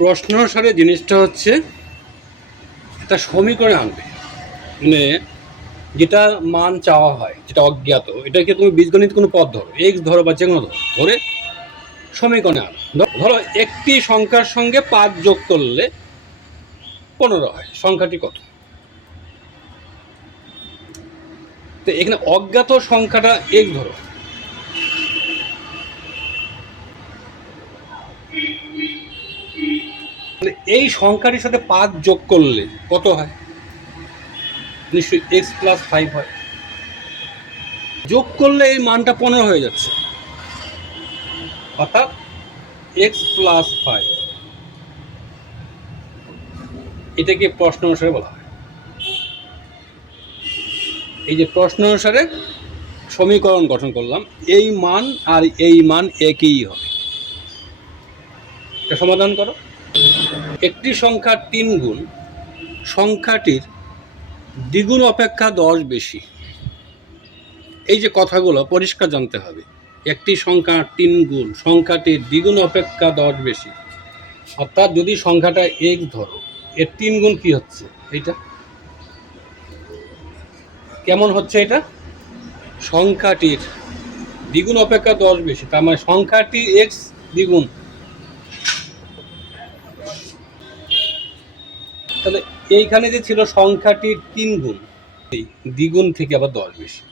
প্রশ্ন অনুসারে জিনিসটা হচ্ছে একটা সমীকরণে আনবে, মানে যেটা মান চাওয়া হয়, যেটা অজ্ঞাত, এটাকে তুমি বীজগণিত কোনো পদ ধরো, এক্স ধরো বা যে কোনো ধরে সমীকরণে আনো। ধরো একটি সংখ্যার সঙ্গে 5 যোগ করলে 15 হয়, সংখ্যাটি কত? তো এখানে অজ্ঞাত সংখ্যাটা এক্স ধরো, এই সংখ্যাটির সাথে 5 যোগ করলে কত হয়? নিশ্চয়ই এক্স প্লাস 5 হয়। যোগ করলে এই মানটা 15 হয়ে যাচ্ছে, অর্থাৎ এক্স প্লাস 5। এটাকে প্রশ্ন অনুসারে বলা হয়। এই যে প্রশ্ন অনুসারে সমীকরণ গঠন করলাম, এই মান আর এই মান একই হবে। এটা সমাধান করো। একটি সংখ্যার 3 গুণ সংখ্যাটির দ্বিগুণ অপেক্ষা 10 বেশি। এই যে কথাগুলো পরিষ্কার জানতে হবে। একটি সংখ্যার 3 গুণ সংখ্যাটির দ্বিগুণ অপেক্ষা 10 বেশি, অর্থাৎ যদি সংখ্যাটা এক ধরো, এর 3 গুণ কি হচ্ছে? এটা কেমন হচ্ছে? এটা সংখ্যাটির দ্বিগুণ অপেক্ষা 10 বেশি, তার মানে সংখ্যাটি এক্স দ্বিগুণ। তাহলে এইখানে যে ছিল সংখ্যাটির 3 গুণ, দ্বিগুণ থেকে আবার 10 বেশি,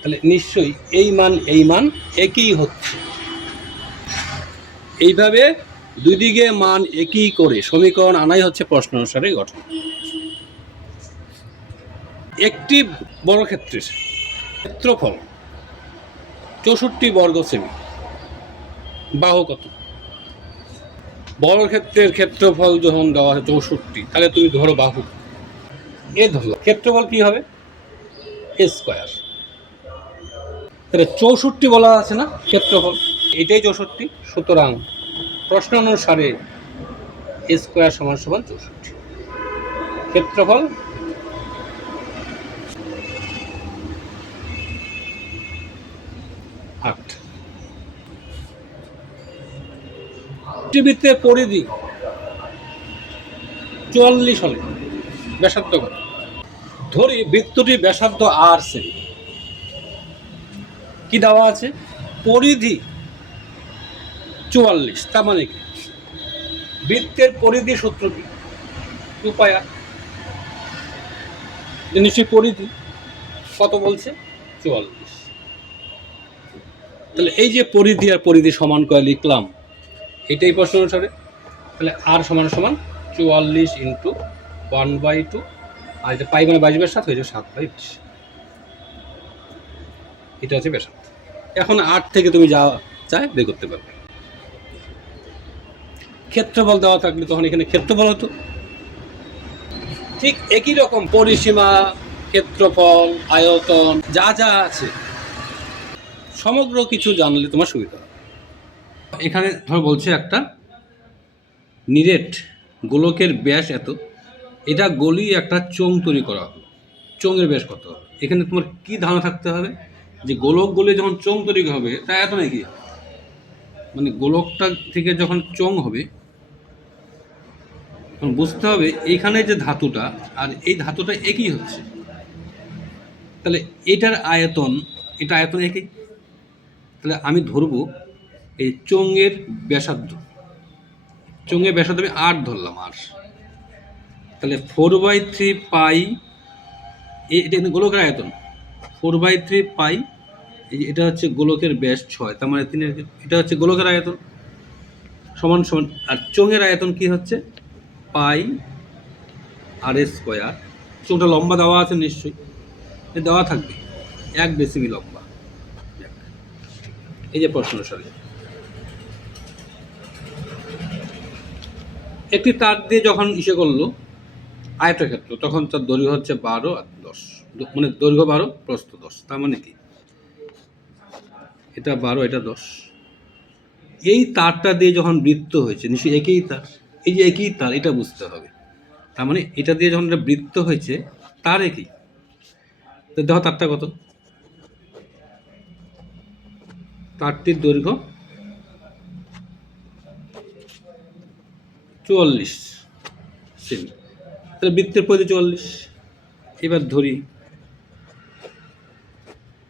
তাহলে নিশ্চয়ই এই মান একই হচ্ছে। এইভাবে দুই দিকে মান একই করে সমীকরণ আনাই হচ্ছে প্রশ্ন অনুসারে গঠন। একটি বর্গক্ষেত্রের ক্ষেত্রফল 64 বর্গ সেমি। বাহু কত? বর্গক্ষেত্রের ক্ষেত্রফল যখন দেওয়া হয় 64, তাহলে তুমি ধরো বাহু এ ধরো, ক্ষেত্রফল কি হবে? এ স্কোয়ার। তাহলে 64 বলা আছে না ক্ষেত্রফল, এটাই 64। সুতরাং প্রশ্ন অনুসারে এ স্কোয়ার সমান সমান 64। ক্ষেত্রফল 8। বৃত্তের পরিধি 44 হলে ব্যাসার্ধ কত? ধরি বৃত্তটির ব্যাসার্ধ আর সেমি। কি দেওয়া আছে? পরিধি 44, তার মানে কি? বৃত্তের পরিধি সূত্র কি? 2 পাই আর। নিশ্চয়ই পরিধি কত বলছে? 44। তাহলে এই যে পরিধি আর পরিধি সমান করে লিখলাম, এটাই প্রশ্ন অনুসারে। তাহলে আর সমান সমান 44 ইন্টু 1/2, আর এটা পাই মানে 22/7 হয়ে যাবে 7/20। এটা হচ্ছে ব্যাসার্ধ। এখন 8 থেকে তুমি যা চাই বের করতে পারবে। ক্ষেত্রফল দেওয়া থাকলে তখন এখানে ক্ষেত্রফল হতো। ঠিক একই রকম পরিসীমা, ক্ষেত্রফল, আয়তন যা যা আছে সমগ্র কিছু জানলে তোমার সুবিধা হবে। এখানে ধর বলছে একটা নিরেট গোলকের ব্যাস এত, এটা গলিয়ে একটা চোঙ তৈরি করা হলো। চোঙের ব্যাস কত হবে? এখানে তোমার কি ধারণা থাকতে হবে যে গোলক গলিয়ে যখন চোঙ তৈরি হবে তা এত নাকি, মানে গোলকটা থেকে যখন চোঙ হবে তখন বুঝতে হবে এইখানে যে ধাতুটা আর এই ধাতুটা একই হচ্ছে। তাহলে এটার আয়তন, এটা আয়তন একই। তাহলে আমি ধরবো এই চোঙের ব্যাসার্ধ, চোঙের ব্যাসার্ধ আমি 8 ধরলাম, 8। তাহলে 4/3 পাই, এটা গোলকের আয়তন 4/3 পাই, এটা হচ্ছে গোলকের ব্যাস 6, তার মানে 3, এটা হচ্ছে গোলকের আয়তন সমান সমান। আর চোঙের আয়তন কি হচ্ছে? পাই আর স্কোয়ার। চোঙটা লম্বা দেওয়া আছে নিশ্চয়ই, দেওয়া থাকবে 1 ডেসিমি লম্বা। এই যে প্রশ্ন অনুসারে একটি তার দিয়ে যখন ইসে করলো আয়তক্ষেত্র, তখন তার দৈর্ঘ্য হচ্ছে 12 আর 10, মানে দৈর্ঘ্য 12 প্রস্থ 10, তার মানে কি এটা 12 এটা 10। এই তারটা দিয়ে যখন বৃত্ত হয়েছে নিশ্চয়ই একই তার, এই যে একই তার, এটা বুঝতে হবে। তার মানে এটা দিয়ে যখন এটা বৃত্ত হয়েছে তার একই। তো দেখো তারটা কত? তারটির দৈর্ঘ্য 44 সেমি, তাহলে বৃত্তের পরিধি 44। এবার ধরি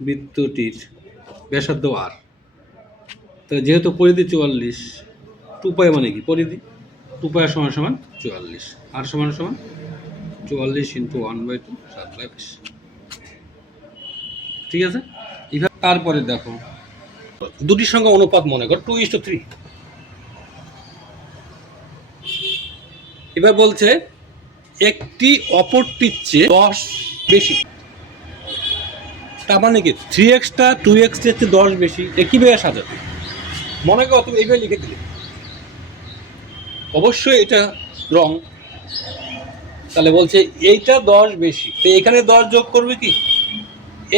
বৃত্তটির ব্যাসার্ধ আর, তাহলে যেহেতু পরিধি 44, 2 পাই মানে কি পরিধি, 2 পাই সমান সমান 44, আর সমান সমান 44 ইন্টু 1/2 7/20। ঠিক আছে। এবার তারপরে দেখো দুটির সঙ্গে অনুপাত মনে করো 2:3। এবার বলছে একটি অপরটির চেয়ে 10 বেশি, তার মানে কি 3xটা 2x এর চেয়ে 10 বেশি, এ কিভাবে সাজাবে? মনে করো তুমি এইভাবে লিখে দিলে, অবশ্যই এটা রং। তাহলে বলছে এইটা 10 বেশি, তো এখানে 10 যোগ করবে কি,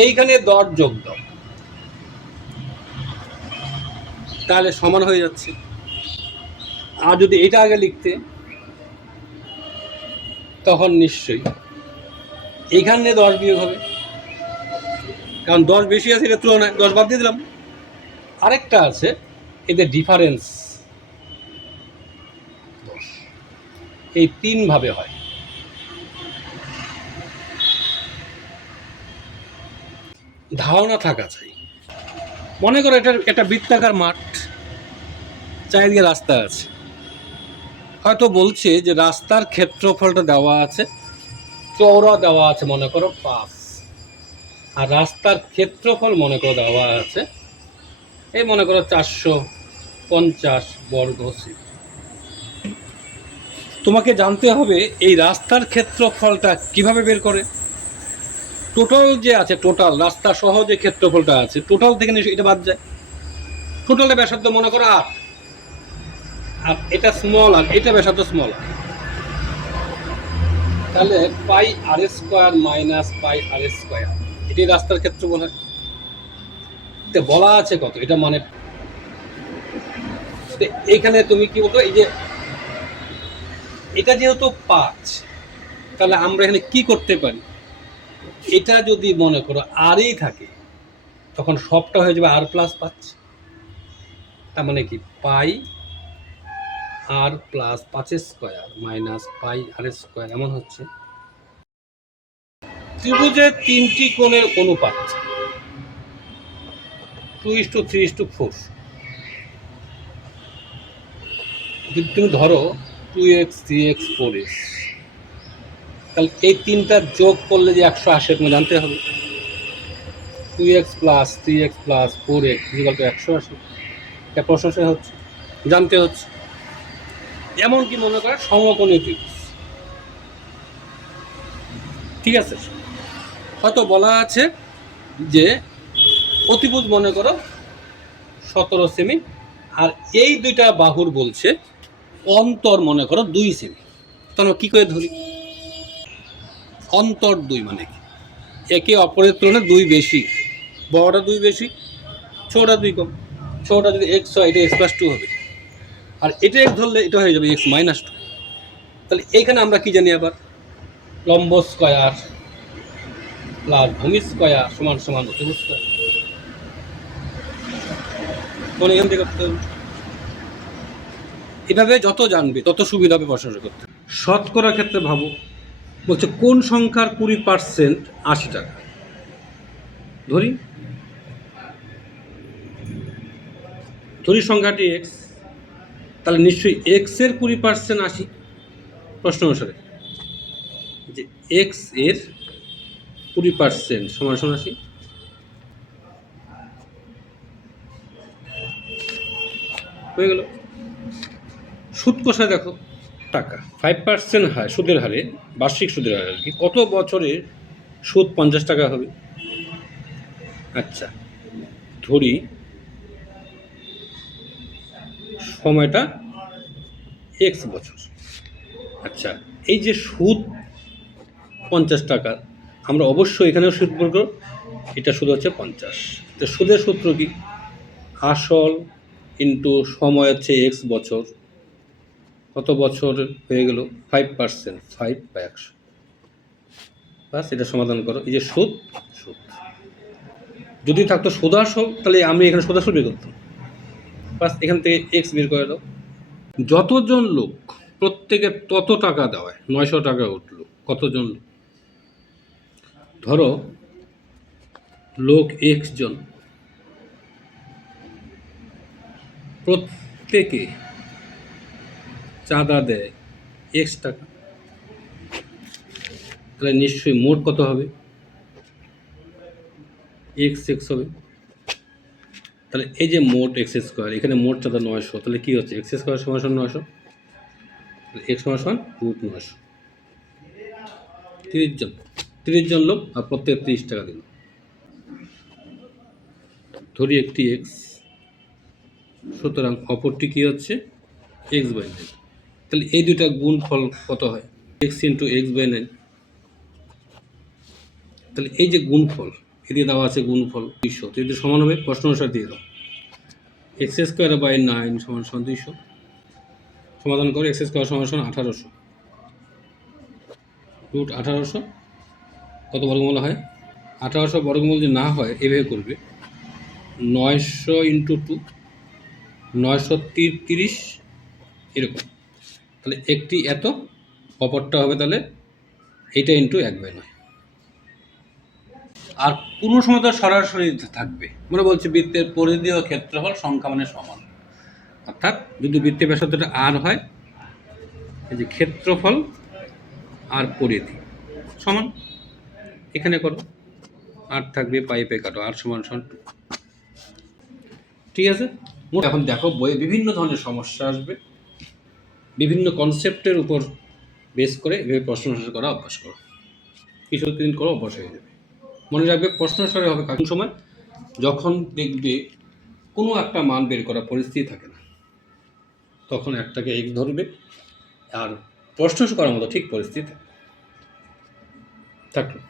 এইখানে 10 যোগ দাও, তাহলে সমান হয়ে যাচ্ছে। আর যদি এটা আগে লিখতে, তখন নিশ্চয়ই এখানে 10 বিয়োগ হবে, কারণ 10 বেশি আছে, এটা তুলনায় 10 বাদ দিয়ে দিলাম। আরেকটা আছে, এদের ডিফারেন্স 10, এই 3 ভাবে হয়। ধারণা থাকা চাই। মনে করো এটা বৃত্তাকার মাঠ, চারিদিকে রাস্তা আছে, হয়তো বলছে যে রাস্তার ক্ষেত্রফলটা দেওয়া আছে, চওড়া দেওয়া আছে মনে করো 5, আর রাস্তার ক্ষেত্রফল মনে করো দেওয়া আছে এই মনে করো 450 বর্গ ফিট। তোমাকে জানতে হবে এই রাস্তার ক্ষেত্রফলটা কিভাবে বের করে। টোটাল যে আছে, টোটাল রাস্তা সহ যে ক্ষেত্রফলটা আছে, টোটাল থেকে এটা বাদ যায়। টোটালের ব্যাসার্ধ মনে করো 8, আর এটা স্মল আর এটা ব্যাসার্ধ স্মল আর, তাহলে পাই আর স্কোয়ার মাইনাস পাই আর স্কোয়ার, এটি রাস্তার ক্ষেত্রফল হয়। বলা আছে কত, এটা মানে এখানে তুমি কি বলতো, এই যে এটা যেহেতু 5, তাহলে আমরা এখানে কি করতে পারি, এটা যদি মনে করো আরই থাকে, তখন সবটা হয়ে যাবে আর প্লাস 5, তার মানে কি পাই আর প্লাস 5 স্কোয়ার মাইনাস পাই আর স্কোয়ার, এমন হচ্ছে। ত্রিভুজের 3টি কোণের অনুপাত 2:3:4। যদি তুমি ধরো 2x 3x 4x, তাহলে এই 3টা যোগ করলে যে 180 তুমি জানতে হবে। 2x plus 3x plus 4x equal to 180, এটা প্রশ্ন হচ্ছে, জানতে হচ্ছে। এমনকি মনে করে সমকোণী ত্রিভুজ, ঠিক আছে, হয়তো বলা আছে যে অতিভুজ মনে করো 17 সেমি, আর এই দুইটা বাহুর বলছে অন্তর মনে করো 2 সেমি। তাহলে কি করে ধরি, অন্তর 2 মানে কি, একে অপরের তুলনায় 2 বেশি, বড়টা 2 বেশি, ছোটটা 2 কম। ছোটটা যদি x হয়, এটা x+2 হবে, আর এটা x ধরলে এটা হয়ে যাবে x-2। তাহলে এইখানে আমরা কি জানি, আবার লম্ব স্কয়ার প্লাস ভূমি স্কয়ার সমান সমান অতিভুজ স্কয়ার। মনে এখান থেকে করতে হবে। এভাবে যত জানবে তত সুবিধা হবে প্রশ্ন করতে। শতকরা ক্ষেত্রে ভাবো, বলছে কোন সংখ্যার 20% 80 টাকা। ধরি সংখ্যাটি x, তাহলে নিশ্চয়ই x এর 20% 80, প্রশ্ন অনুসারে যে x এর 20% সমান সমান 80। হয়ে গেল। সুদ কষায় দেখো, টাকা 5% হয় সুদের হারে, বার্ষিক সুদের হারে আর কি, কত বছরে সুদ 50 টাকা হবে। আচ্ছা ধরি সময়টা x বছর। আচ্ছা এই যে সুদ 50 টাকা, আমরা অবশ্যই এখানেও সুদ বলব, এটা সুদ হচ্ছে 50। তো সুদের সূত্র কি, আসল ইন্টু সময় হচ্ছে x বছর, কত বছর হয়ে গেল 5%, 5/100। বাস এটা সমাধান করো। এই যে সুদ, সুদ যদি থাকতো সুদাসল, তাহলে আমি এখানে সুদাসল বের করতাম। বাস এখান থেকে x বের করে দাও। যতজন লোক প্রত্যেকের তত টাকা দেওয়ায় 900 টাকা উঠলো, কতজন? ধরো লোক এক্স জন, প্রত্যেকে চাঁদা দেয় এক্স টাকা, তাহলে নিশ্চয়ই মোট কত হবে? এক্স এক্স হবে। তাহলে এই যে মোট এক্স স্কোয়ার, এখানে মোট চাঁদা 900, তাহলে কী হচ্ছে? এক্স স্কোয়ার সমান 900, তাহলে এক্স সমান √900। 30 জন লোক আর প্রত্যেক 30 টাকা দিল। ধরি একটি এক্স, সুতরাং অপরটি কী হচ্ছে? x/9। তাহলে এই দুটা গুণফল কত হয়? x × x/9। তাহলে এই যে গুণফল, এদিকে দেওয়া আছে গুণফল 200, তো এদের সমান হবে, প্রশ্ন অনুসার দিয়ে দাও। x²/9 = 200। সমাধান করে x² = 1800, √1800 কত বর্গমূল হয়? 1800 বর্গমূল যদি না হয় এভাবে করবে, 900 × 2, 933 এরকম। তাহলে একটি এত, অপরটা হবে তাহলে এইটা × 1/9। আর কোনো সময় তো সরাসরি থাকবে, মনে বলছে বৃত্তের পরিধি ও ক্ষেত্রফল সংখ্যা মানে সমান। অর্থাৎ যদি বৃত্তের ব্যাসার্ধটা আর হয়, এই যে ক্ষেত্রফল আর পরিধি সমান, এখানে করো আর থাকবে পাইপে কাটো, আর সমান 2। ঠিক আছে? এখন দেখো বইয়ে বিভিন্ন ধরনের সমস্যা আসবে, বিভিন্ন কনসেপ্টের উপর বেস করে এভাবে প্রশ্ন অনুসার করা অভ্যাস করো। কিছুদিন করো, অভ্যাস হয়ে যাবে। মনে রাখবে প্রশ্ন অনুসারে হবে কোন সময়? যখন দেখবে কোনো একটা মান বের করা পরিস্থিতি থাকে না, তখন একটাকে x ধরবে, আর প্রশ্ন করার মতো ঠিক পরিস্থিতি থাকলো।